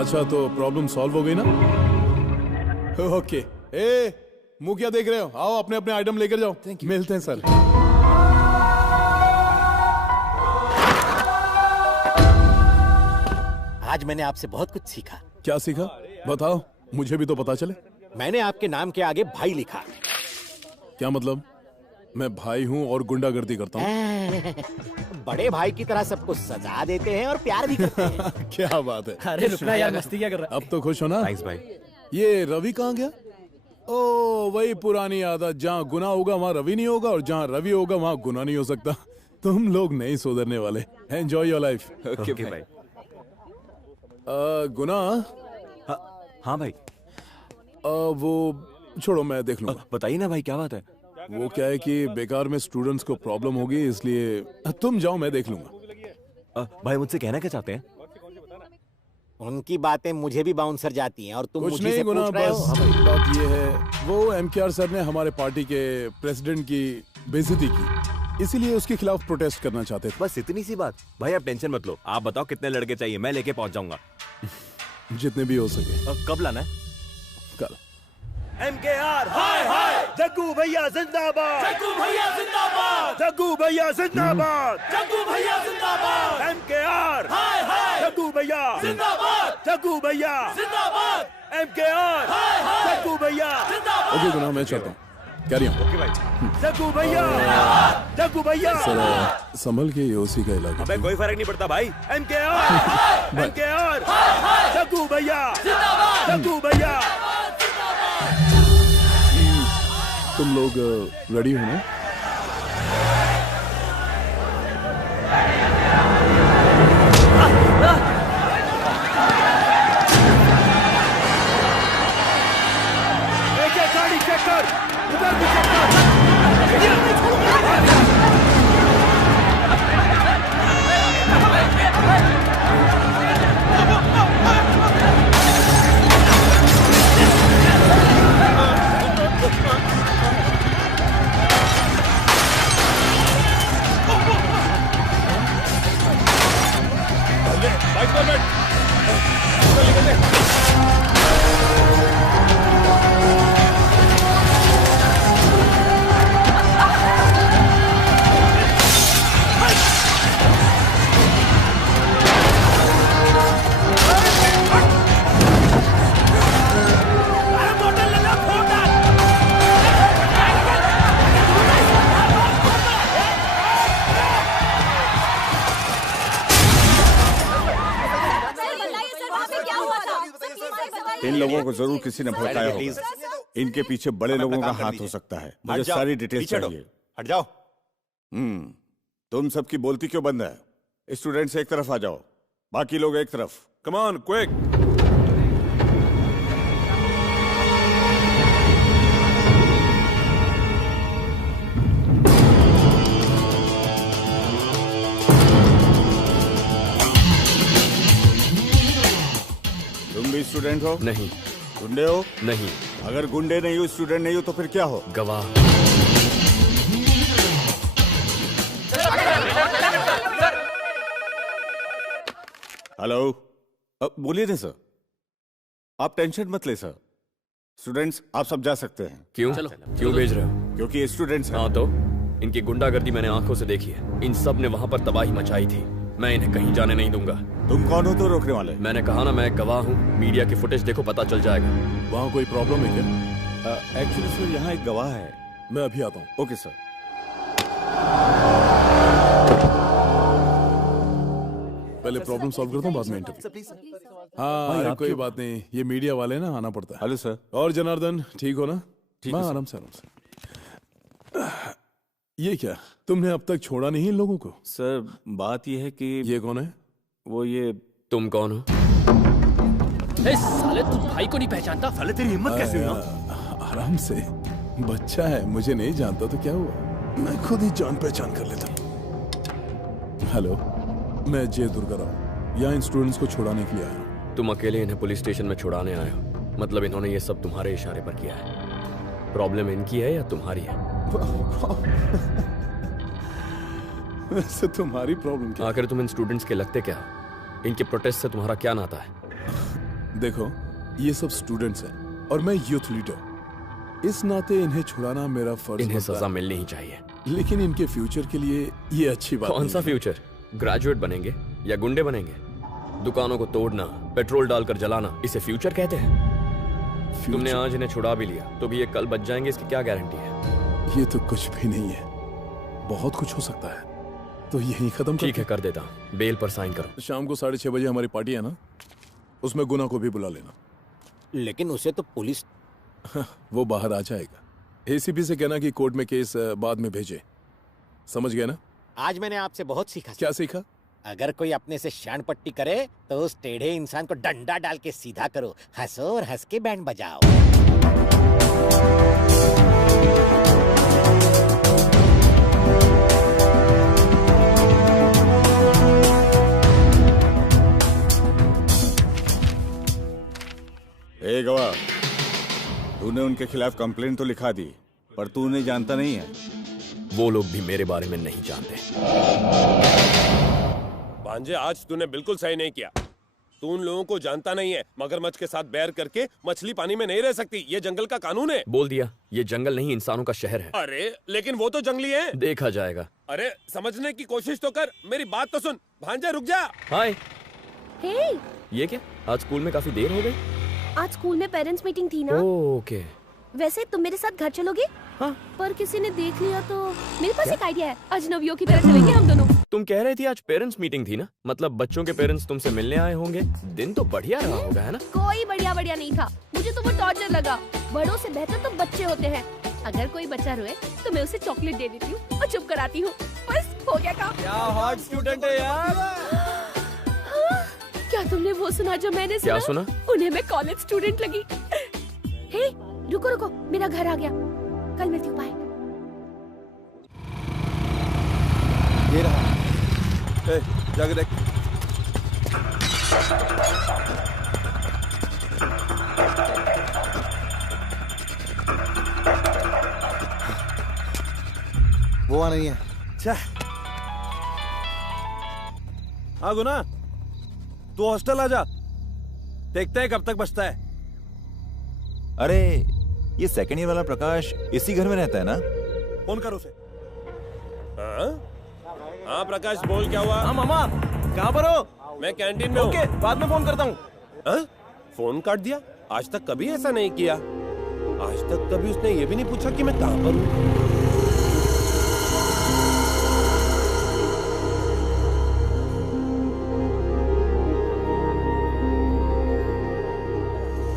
अच्छा तो प्रॉब्लम सॉल्व हो गई ना? ओके। मुंह क्या देख रहे हो? आओ अपने अपने आइटम लेकर जाओ। मिलते हैं सर। आज मैंने आपसे बहुत कुछ सीखा। क्या सीखा? बताओ, मुझे भी तो पता चले। मैंने आपके नाम के आगे भाई लिखा। क्या मतलब? मैं भाई हूँ और गुंडागर्दी करता हूँ? बड़े भाई की तरह सबको सजा देते हैं और प्यार भी करते हैं। क्या बात है। अरे रुकना यार, मस्ती क्या कर रहा है? अब तो खुश हो ना? थैंक्स भाई। ये रवि कहाँ गया? ओ वही पुरानी आदत, जहाँ गुना होगा वहाँ रवि नहीं होगा और जहाँ रवि होगा वहाँ गुना नहीं हो सकता। तुम लोग नहीं सुधरने वाले। Enjoy your life. ओके भाई। गुना। हाँ भाई। वो छोड़ो, मैं देख लूंगा। बताइए ना भाई, क्या बात है? वो क्या है कि बेकार में स्टूडेंट्स को प्रॉब्लम होगी, इसलिए तुम जाओ, मैं देख लूंगा। भाई मुझसे कहना क्या चाहते हैं? उनकी बातें मुझे भी बाउंसर जाती हैं और तुम कुछ मुझे नहीं से गुना, पूछ रहे हो। बस बात ये है, वो एमकेआर सर ने हमारे पार्टी के प्रेसिडेंट की बेइज्जती की, इसीलिए उसके खिलाफ प्रोटेस्ट करना चाहते थे। बस इतनी सी बात। भाई आप टेंशन मत लो, आप बताओ कितने लड़के चाहिए, मैं लेके पहुंच जाऊंगा। जितने भी हो सके। कब लाना है? कल। एमकेआर हाय हाय, जग्गू भैया जिंदाबाद, जग्गू भैया जिंदाबाद, जग्गू भैया जिंदाबाद, जग्गू भैया जिंदाबाद, एमकेआर हाय हाय, जग्गू भैया जिंदाबाद, जग्गू भैया जिंदाबाद, एमकेआर हाय हाय, जग्गू भैया जिंदाबाद। ओके गुना, मैं चलता हूँ। Carry on. ओके भाई। जग्गू भैया, जग्गू भैया। सर संभल के, ये उसी का इलाका। अबे कोई फर्क नहीं पड़ता भाई। एमकेआर, एमकेआर, जग्गू भैया जिंदाबाद, जग्गू भैया। तुम लोग रेडी हो ना? गाड़ी चेक कर, उधर भी चेक कर। बाइक पर बैठ। इन लोगों को जरूर किसी ने भड़काया होगा। इनके पीछे बड़े लोगों का हाथ हो सकता है। मुझे सारी डिटेल चाहिए। हट जाओ। तुम सबकी बोलती क्यों बंद है? स्टूडेंट्स एक तरफ आ जाओ, बाकी लोग एक तरफ। Come on quick. तुम भी स्टूडेंट हो? नहीं। गुंडे हो? नहीं। अगर गुंडे नहीं हो, स्टूडेंट नहीं हो, तो फिर क्या हो? गवाह। हेलो, बोलिए ना सर। आप टेंशन मत ले सर। स्टूडेंट्स आप सब जा सकते हैं। क्यों? क्यों भेज रहे हो? क्योंकि ये स्टूडेंट्स हैं। हाँ तो इनकी गुंडागर्दी मैंने आंखों से देखी है। इन सब ने वहाँ पर तबाही मचाई थी। मैं इन्हें कहीं जाने नहीं दूंगा। तुम कौन हो तो रोकने वाले? मैंने कहा ना, मैं गवाह हूँ। मीडिया की फुटेज देखो, पता चल जाएगा। वहाँ कोई प्रॉब्लम है क्या? एक्चुअली सर यहाँ एक गवाह है। मैं अभी आता हूँ। Okay sir. पहले प्रॉब्लम सॉल्व करता हूँ, बाद में इंटरव्यू। हाँ अरे कोई बात नहीं, ये मीडिया वाले ना आना पड़ता है। Hello sir. और जनार्दन ठीक हो ना? ठीक है आराम से आराम से। ये क्या, तुमने अब तक छोड़ा नहीं इन लोगों को? सर बात ये है कि ये कौन है? वो ये तुम कौन हो? साले तुम भाई को नहीं पहचानता? साले तेरी हिम्मत कैसे हुई? आराम से, बच्चा है, मुझे नहीं जानता तो क्या हुआ, मैं खुद ही जान पहचान कर लेता हूँ। हेलो, मैं जय दुर्गा राव, यहाँ इन स्टूडेंट्स को छुड़ाने के लिए आया हूँ। तुम अकेले इन्हें पुलिस स्टेशन में छुड़ाने आए हो? मतलब इन्होंने ये सब तुम्हारे इशारे पर किया है? प्रॉब्लम इनकी है या तुम्हारी है? वैसे तुम्हारी प्रॉब्लम क्या? आखिर तुम इन स्टूडेंट्स के लगते क्या हो? इनके प्रोटेस्ट से तुम्हारा क्या नाता है? देखो, ये सब स्टूडेंट्स हैं और मैं यूथ लीडर। इस नाते इन्हें छुड़ाना मेरा फर्ज। इन्हें सजा मिलनी ही चाहिए। लेकिन इनके फ्यूचर के लिए ये अच्छी बात कौन सा फ्यूचर? ग्रेजुएट बनेंगे या गुंडे बनेंगे? दुकानों को तोड़ना, पेट्रोल डालकर जलाना, इसे फ्यूचर कहते हैं? तुमने आज इन्हें छुड़ा भी लिया तो भी ये कल बच जाएंगे, इसकी क्या गारंटी है? ये तो कुछ भी नहीं है, बहुत कुछ हो सकता है। तो यही खत्म ठीक है, कर देता हूँ। बेल पर साइन करो। शाम को 6:30 बजे हमारी पार्टी है ना, उसमें गुना को भी बुला लेना। लेकिन उसे तो पुलिस वो बाहर आ जाएगा। एसीपी से कहना कि कोर्ट में केस बाद में भेजे। समझ गए ना? आज मैंने आपसे बहुत सीखा। क्या सीखा? अगर कोई अपने से शान पट्टी करे तो उस टेढ़े इंसान को डंडा डाल के सीधा करो, हंसो और हंस के बैंड बजाओ। ए गवाह, तूने उनके खिलाफ कंप्लेंट तो लिखा दी, पर तू उन्हें जानता नहीं है। वो लोग भी मेरे बारे में नहीं जानते। भांजे, आज तूने बिल्कुल सही नहीं किया। तू उन लोगों को जानता नहीं है। मगरमच्छ के साथ बैर करके मछली पानी में नहीं रह सकती, ये जंगल का कानून है। बोल दिया, ये जंगल नहीं इंसानों का शहर है। अरे लेकिन वो तो जंगली है। देखा जाएगा। अरे समझने की कोशिश तो कर, मेरी बात तो सुन। भांजे रुक जा। हाय। हे, ये क्या, आज स्कूल में काफी देर हो गई? आज स्कूल में पेरेंट्स मीटिंग थी ना। ओके। वैसे तुम मेरे साथ घर चलोगे? हाँ। पर किसी ने देख लिया तो। मेरे पास एक आइडिया है, अजनबियों की तरह चलेंगे हम दोनों। तुम कह रही थी आज पेरेंट्स मीटिंग थी ना, मतलब बच्चों के पेरेंट्स तुमसे मिलने आए होंगे। दिन तो बढ़िया रहा होगा, है ना? कोई बढ़िया नहीं था, मुझे तो वो टॉर्चर लगा। बड़ों से बेहतर तो बच्चे होते हैं। अगर कोई बच्चा रोए तो मैं उसे चॉकलेट दे देती हूँ और चुप कराती हूँ। बस हो गया काम। क्या हॉट स्टूडेंट है यार। क्या तुमने वो सुना जो मैंने सुना? क्या सुना? उन्हें मैं कॉलेज स्टूडेंट लगी। हे, रुको, मेरा घर आ गया। कल मिलती हूँ, बाय। ये रहा। जाके देख। वो आ नहीं है। हाँ गुना, तू हॉस्टल आ जा, देखते हैं कब तक बचता है। अरे ये सेकंड ईयर वाला प्रकाश इसी घर में रहता है ना? फोन कर उसे। हाँ प्रकाश, बोल क्या हुआ? हाँ मामा, कहाँ पर हो? मैं कैंटीन में हूँ। ओके, बाद में फोन करता हूँ। फोन काट दिया? आज तक कभी ऐसा नहीं किया। आज तक कभी उसने ये भी नहीं पूछा कि मैं कहाँ पर हूँ।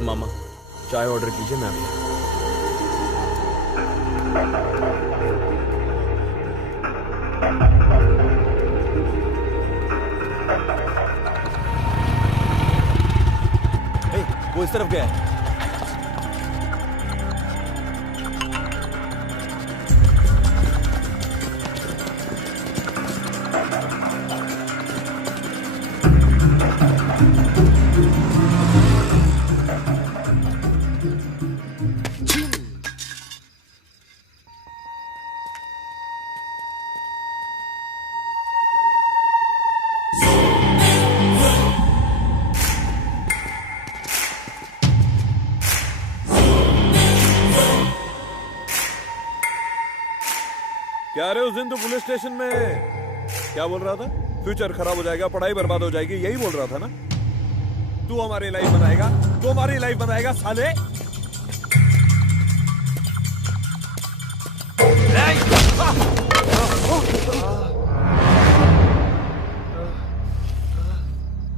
मामा, चाय ऑर्डर कीजिए, मैं अभी। वो इस तरफ गया है। क्या रे, उस दिन तो पुलिस स्टेशन में क्या बोल रहा था? फ्यूचर खराब हो जाएगा, पढ़ाई बर्बाद हो जाएगी, यही बोल रहा था ना? तू हमारी लाइफ बनाएगा, तू हमारी लाइफ बनाएगा साले।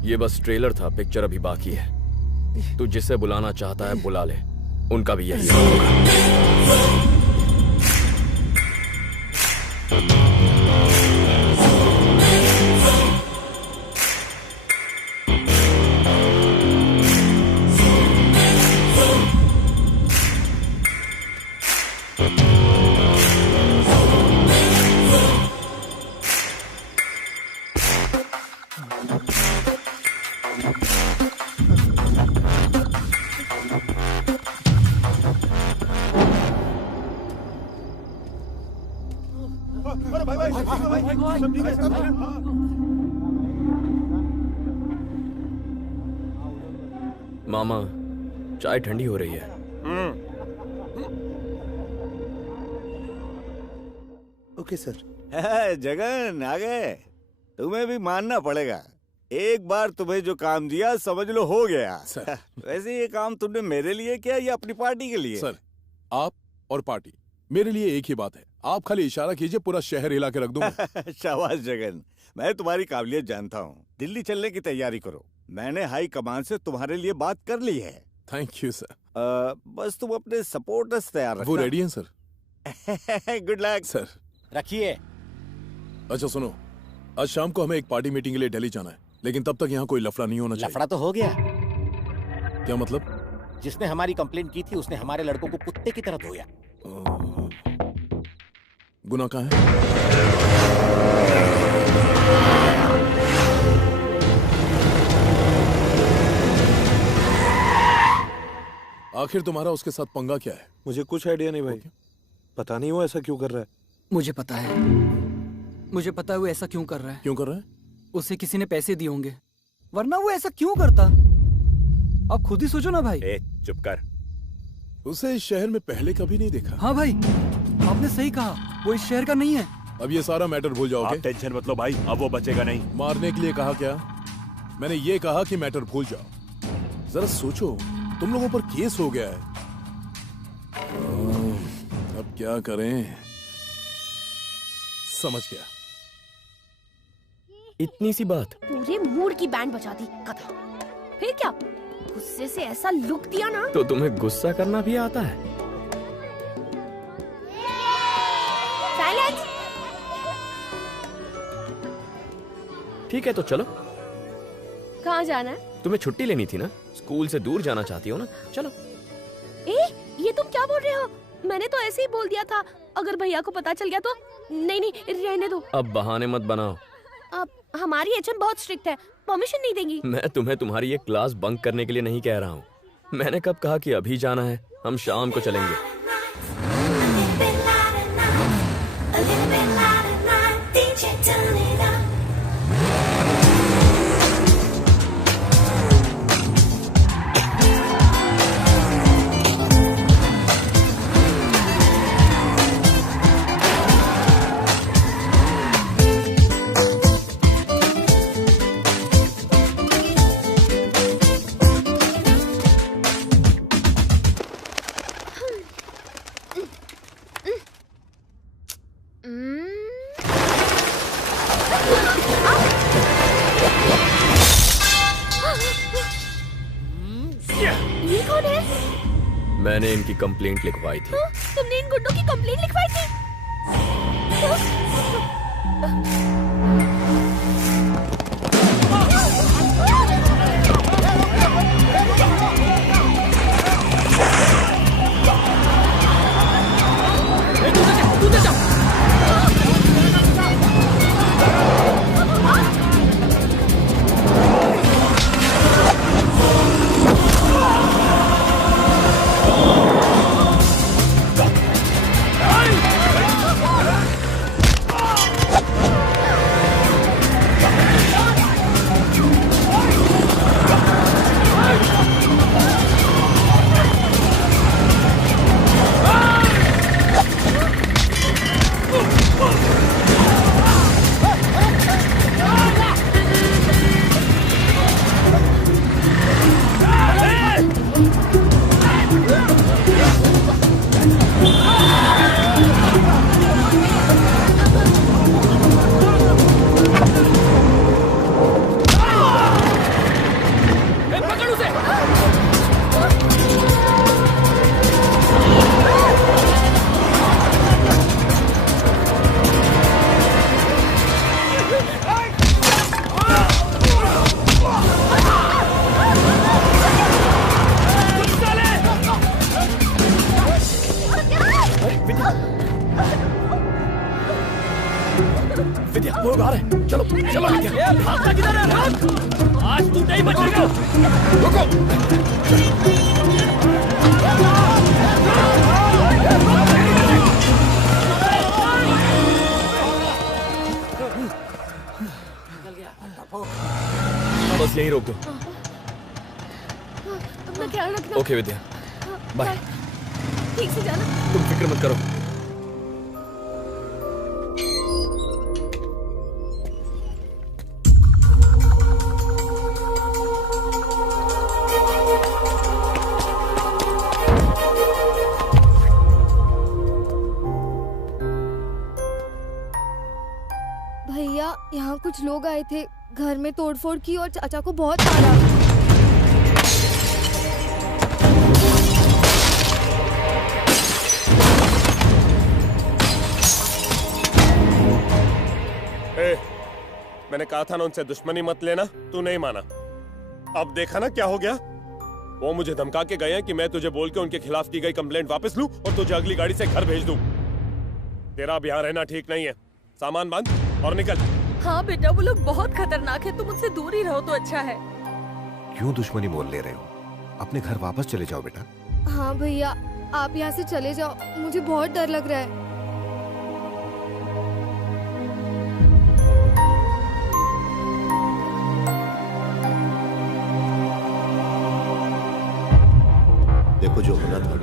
ये बस ट्रेलर था, पिक्चर अभी बाकी है। तू जिसे बुलाना चाहता है बुला ले, उनका भी यही है। मामा, चाय ठंडी हो रही है। Okay sir. जगन आ गए। तुम्हें भी मानना पड़ेगा, एक बार तुम्हें जो काम दिया समझ लो हो गया। वैसे ये काम तुमने मेरे लिए किया या अपनी पार्टी के लिए? सर, आप और पार्टी मेरे लिए एक ही बात है। आप खाली इशारा कीजिए, पूरा शहर हिला के रख दूंगा। शाबाश जगन, मैं तुम्हारी काबिलियत जानता हूँ। दिल्ली चलने की तैयारी करो, मैंने हाई कमान से तुम्हारे लिए बात कर ली है। Thank you sir. बस तुम अपने सपोर्टर्स तैयार रखना। वो रेडी हैं सर। Good luck sir. रखिए। अच्छा सुनो, आज शाम को हमें एक पार्टी मीटिंग के लिए दिल्ली जाना है, लेकिन तब तक यहाँ कोई लफड़ा नहीं होना चाहिए। लफड़ा तो हो गया। क्या मतलब? जिसने हमारी कंप्लेंट की थी उसने हमारे लड़कों को कुत्ते की तरह धोया। गुना कहाँ है? आखिर तुम्हारा उसके साथ पंगा क्या है? मुझे कुछ आइडिया नहीं भाई। पता नहीं वो ऐसा क्यों कर रहा है। मुझे पता है, मुझे पता है वो ऐसा क्यों कर रहा है। क्यों कर रहा है? उसे किसी ने पैसे दिए होंगे, वरना वो ऐसा क्यों करता? आप खुद ही सोचो ना भाई। चुप कर। उसे इस शहर में पहले कभी नहीं देखा। हाँ भाई, आपने सही कहा, वो इस शहर का नहीं है। अब ये सारा मैटर भूल जाओगे। आप टेंशन मत लो भाई, अब वो बचेगा नहीं। मारने के लिए कहा क्या? मैंने ये कहा कि मैटर भूल जाओ। जरा सोचो, तुम लोगों पर केस हो गया है। अब क्या करें? समझ गया। इतनी सी बात। पूरे मूड की बैंड बजा दी कथा। फिर क्या, गुस्से से ऐसा लुक दिया ना। तो तुम्हें गुस्सा करना भी आता है? साइलेंस। ठीक है तो चलो। कहाँ जाना है? तुम्हें छुट्टी लेनी थी ना, स्कूल से दूर जाना चाहती हो ना, चलो। ये तुम क्या बोल रहे हो? मैंने तो ऐसे ही बोल दिया था, अगर भैया को पता चल गया तो। नहीं नहीं, रहने दो। अब बहाने मत बनाओ। अब हमारी एचएम बहुत स्ट्रिक्ट है, परमिशन नहीं देंगी। मैं तुम्हें तुम्हारी ये क्लास बंक करने के लिए नहीं कह रहा हूँ। मैंने कब कहा कि अभी जाना है? हम शाम को चलेंगे। ये कौन है? मैंने इनकी कंप्लेंट लिखवाई थी। तुमने इन गुंडों की कंप्लेंट लिखवाई थी? विद्या, वो बाहर है। चलो चलो विद्या। भागता किधर है? भाग! आज तू नहीं बचेगा। रुको। बस यहीं रोक दो। अपना ख्याल रखना। ओके विद्या, बाय। ठीक से जाना। तुम फिक्र मत करो। भैया, यहाँ कुछ लोग आए थे, घर में तोड़फोड़ की और चाचा को बहुत मारा। मैंने कहा था ना उनसे दुश्मनी मत लेना, तू नहीं माना। अब देखा ना क्या हो गया। वो मुझे धमका के गए हैं कि मैं तुझे बोल के उनके खिलाफ की गई कंप्लेंट वापस लूं और तुझे अगली गाड़ी से घर भेज दूं। तेरा अब यहाँ रहना ठीक नहीं है। सामान बांध और निकल। हाँ बेटा, वो लोग बहुत खतरनाक है, तुम उनसे दूर ही रहो तो अच्छा है। क्यों दुश्मनी मोल ले रहे हो? अपने घर वापस चले जाओ बेटा। हाँ भैया, आप यहाँ से चले जाओ, मुझे बहुत डर लग रहा है। देखो जो होना था